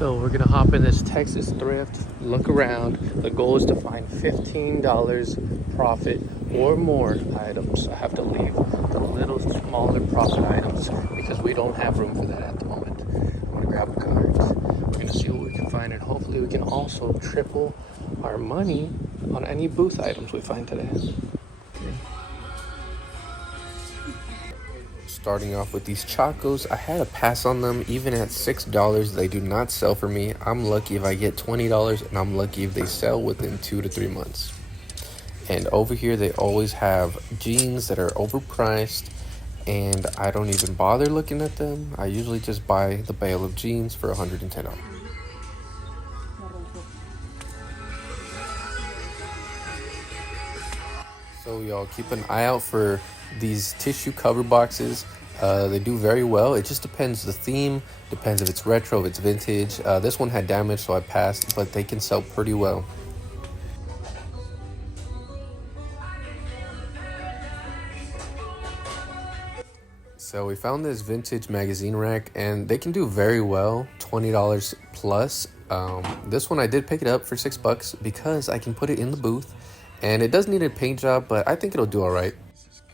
So we're gonna hop in this Texas thrift, look around. The goal is to find $15 profit or more items. I have to leave the little smaller profit items because we don't have room for that at the moment. I'm gonna grab a cart. We're gonna see what we can find, and hopefully we can also triple our money on any booth items we find today. Starting off with these Chacos, I had to pass on them. Even at $6, they do not sell for me. I'm lucky if I get $20, and I'm lucky if they sell within 2 to 3 months. And over here, they always have jeans that are overpriced, and I don't even bother looking at them. I usually just buy the bale of jeans for $110. So y'all keep an eye out for these tissue cover boxes. They do very well. It just depends the theme, depends if it's retro, if it's vintage. This one had damage, so I passed, but they can sell pretty well. So we found this vintage magazine rack, and they can do very well, $20 plus. This one I did pick it up for $6 because I can put it in the booth, and it does need a paint job, but I think it'll do all right.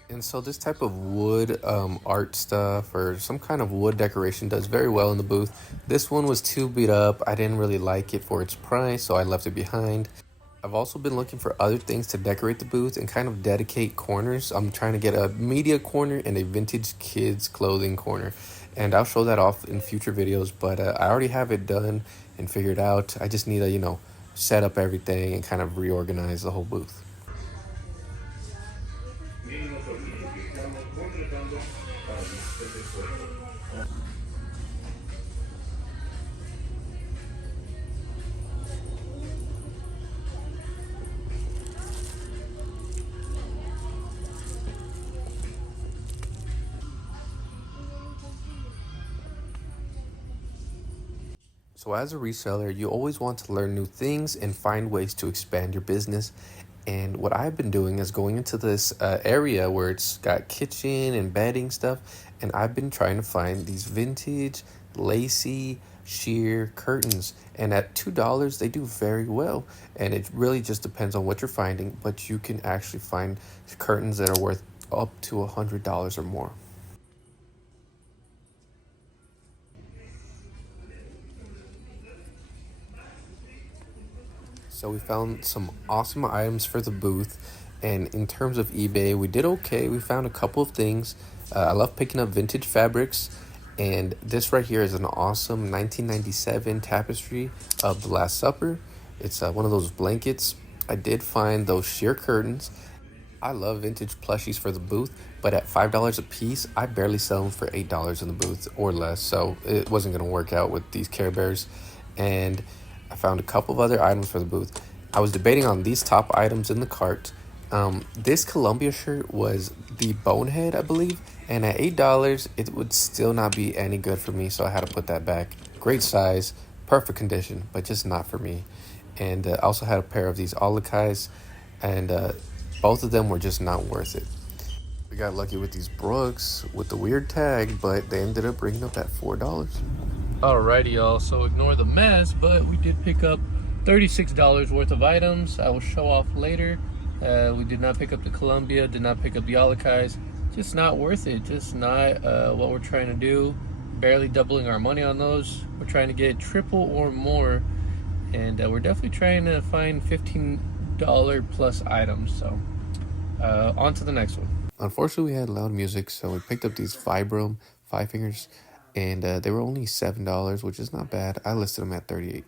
And so this type of wood art stuff or some kind of wood decoration does very well in the booth. This one was too beat up. I didn't really like it for its price, so I left it behind. I've also been looking for other things to decorate the booth and kind of dedicate corners. I'm trying to get a media corner and a vintage kids clothing corner, and I'll show that off in future videos, but I already have it done and figured out. I just need to, set up everything and kind of reorganize the whole booth. So as a reseller, you always want to learn new things and find ways to expand your business. And what I've been doing is going into this area where it's got kitchen and bedding stuff, and I've been trying to find these vintage, lacy, sheer curtains. And at $2, they do very well. And it really just depends on what you're finding, but you can actually find curtains that are worth up to $100 or more. So we found some awesome items for the booth, and in terms of eBay, we did okay. We found a couple of things. I love picking up vintage fabrics, and this right here is an awesome 1997 tapestry of the Last Supper. It's one of those blankets. I did find those sheer curtains. I love vintage plushies for the booth, but at $5 a piece, I barely sell them for $8 in the booth or less, so it wasn't going to work out with these Care Bears. And I found a couple of other items for the booth. I was debating on these top items in the cart. This Columbia shirt was the Bonehead, I believe, and at $8, it would still not be any good for me, so I had to put that back. Great size, perfect condition, but just not for me. And I also had a pair of these Olakais, and both of them were just not worth it. We got lucky with these Brooks with the weird tag, but they ended up bringing up at $4. Alrighty, y'all, so ignore the mess, but we did pick up $36 worth of items. I will show off later. We did not pick up the Columbia, did not pick up the Olakais. Just not worth it, just not what we're trying to do. Barely doubling our money on those. We're trying to get triple or more, and we're definitely trying to find $15 plus items. So on to the next one. Unfortunately, we had loud music, so we picked up these Vibram 5 fingers, and they were only $7, which is not bad. I listed them at $38.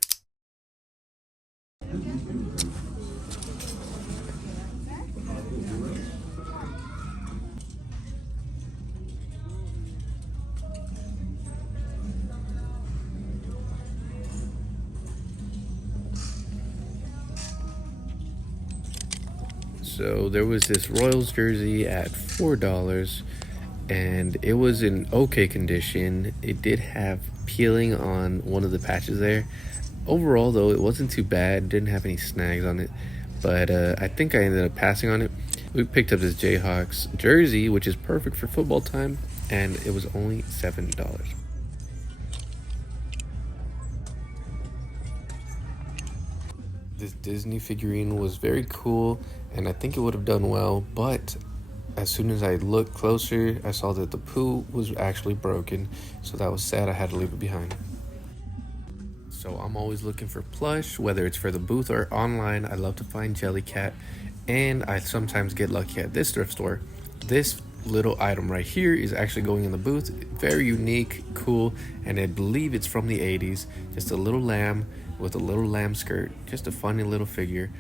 So there was this Royals jersey at $4, and it was in okay condition. It did have peeling on one of the patches there. Overall, though, it wasn't too bad. Didn't have any snags on it, but I think I ended up passing on it. We picked up this Jayhawks jersey, which is perfect for football time, and it was only $7. This Disney figurine was very cool, and I think it would have done well, but as soon as I looked closer, I saw that the poo was actually broken, so that was sad. I had to leave it behind. So I'm always looking for plush, whether it's for the booth or online. I love to find Jellycat, and I sometimes get lucky at this thrift store. This little item right here is actually going in the booth. Very unique, cool, and I believe it's from the 80s. Just a little lamb with a little lamb skirt. Just a funny little figure.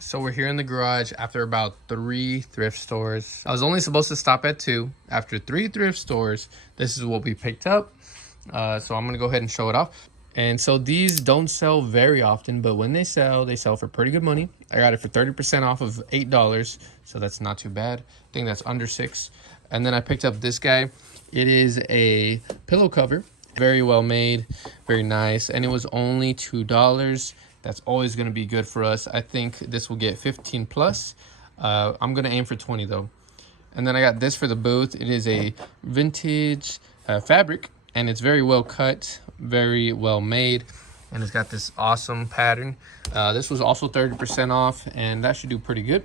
So we're here in the garage after about 3 thrift stores. I was only supposed to stop at 2. After 3 thrift stores, this is what we picked up. So I'm gonna go ahead and show it off. And so these don't sell very often, but when they sell for pretty good money. I got it for 30% off of $8, so that's not too bad. I think that's under $6. And then I picked up this guy. It is a pillow cover, very well made, very nice, and it was only $2. That's always going to be good for us. I think this will get 15 plus. I'm going to aim for 20 though. And then I got this for the booth. It is a vintage fabric, and it's very well cut, very well made, and it's got this awesome pattern. This was also 30% off, and that should do pretty good.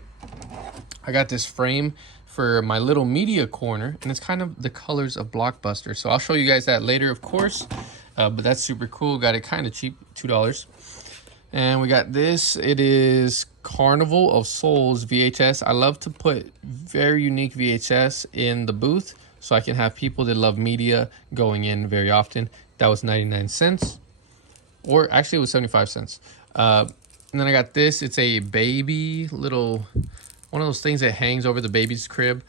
I got this frame for my little media corner, and it's kind of the colors of Blockbuster. So I'll show you guys that later, of course, but that's super cool. Got it kind of cheap, $2. And we got this. It is Carnival of Souls VHS. I love to put very unique VHS in the booth so I can have people that love media going in very often. That was 99 cents. Or actually it was 75 cents. And then I got this. It's a baby little, one of those things that hangs over the baby's crib.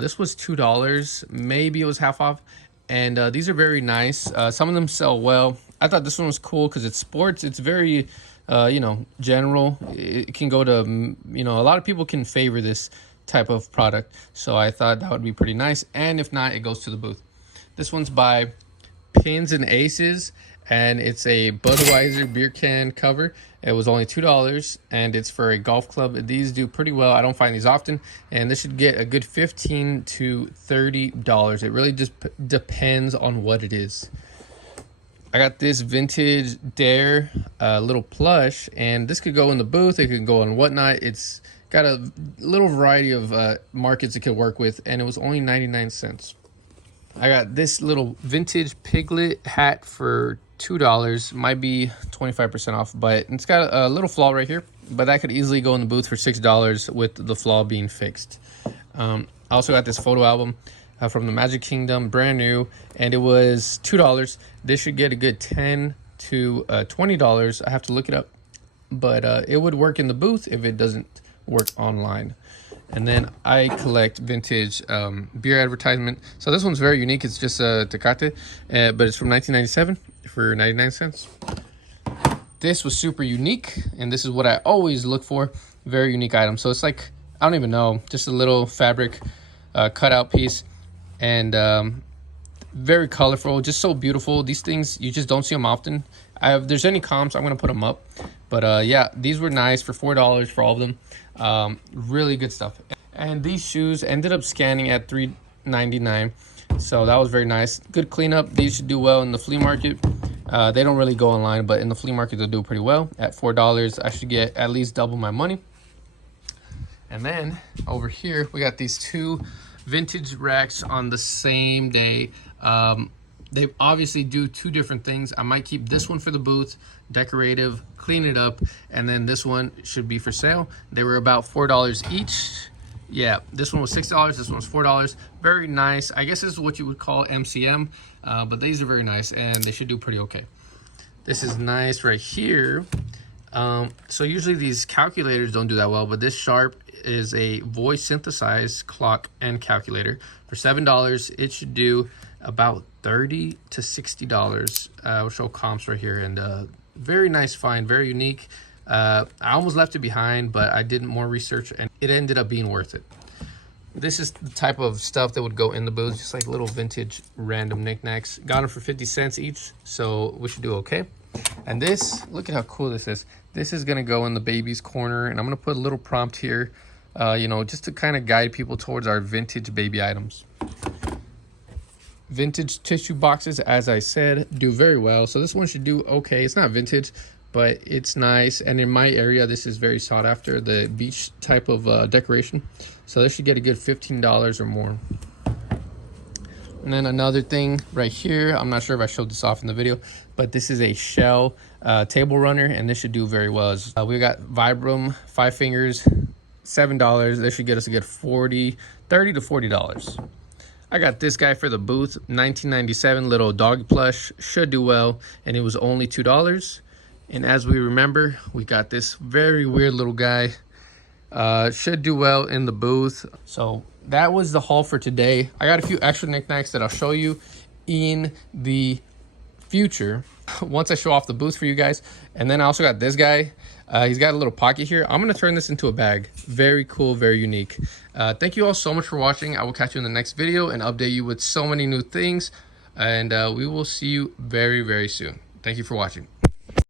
This was $2. Maybe it was half off. And these are very nice. Some of them sell well. I thought this one was cool because it's sports. It's very... general. It can go to, a lot of people can favor this type of product. So I thought that would be pretty nice. And if not, it goes to the booth. This one's by Pins and Aces, and it's a Budweiser beer can cover. It was only $2, and it's for a golf club. These do pretty well. I don't find these often, and this should get a good $15 to $30. It really just depends on what it is. I got this vintage Dare little plush, and this could go in the booth. It could go on whatnot. It's got a little variety of markets it could work with, and it was only 99 cents. I got this little vintage Piglet hat for $2. Might be 25% off, but it's got a little flaw right here, but that could easily go in the booth for $6 with the flaw being fixed. I also got this photo album from the Magic Kingdom, brand new, and it was $2. This should get a good $10 to $20. I have to look it up, but it would work in the booth if it doesn't work online. And then I collect vintage beer advertisement. So this one's very unique. It's just a Tecate, but it's from 1997 for 99 cents. This was super unique, and this is what I always look for. Very unique item. So it's like, I don't even know, just a little fabric cutout piece. And very colorful, just so beautiful. These things, you just don't see them often. If there's any comps, I'm gonna put them up. But yeah, these were nice for $4 for all of them. Really good stuff. And these shoes ended up scanning at $3.99, so that was very nice. Good cleanup. These should do well in the flea market. They don't really go online, but in the flea market they'll do pretty well. At $4, I should get at least double my money. And then over here we got these two vintage racks on the same day. They obviously do two different things. I might keep this one for the booth, decorative, clean it up, and then this one should be for sale. They were about $4 each. Yeah, this one was $6, this one was $4. Very nice. I guess this is what you would call MCM, but these are very nice, and they should do pretty okay. This is nice right here. So usually these calculators don't do that well, but this Sharp is a voice synthesized clock and calculator. For $7, it should do about $30 to $60. We'll show comps right here, and very nice find, very unique. I almost left it behind, but I did more research and it ended up being worth it. This is the type of stuff that would go in the booth, just like little vintage random knickknacks. Got them for 50 cents each, so we should do okay. And this, look at how cool this is. This is gonna go in the baby's corner, and I'm gonna put a little prompt here, you know, just to kind of guide people towards our vintage baby items. Vintage tissue boxes, as I said, do very well. So this one should do okay. It's not vintage, but it's nice. And in my area, this is very sought after, the beach type of decoration. So this should get a good $15 or more. And then another thing right here, I'm not sure if I showed this off in the video, but this is a shell table runner, and this should do very well. We got Vibram 5 fingers, $7. This should get us a good $30 to $40. I got this guy for the booth, 1997, little dog plush, should do well, and it was only $2. And as we remember, we got this very weird little guy, should do well in the booth. So that was the haul for today. I got a few extra knickknacks that I'll show you in the future once I show off the booth for you guys. And then I also got this guy. He's got a little pocket here. I'm gonna turn this into a bag. Very cool, very unique. Thank you all so much for watching. I will catch you in the next video and update you with so many new things. And we will see you very, very soon. Thank you for watching.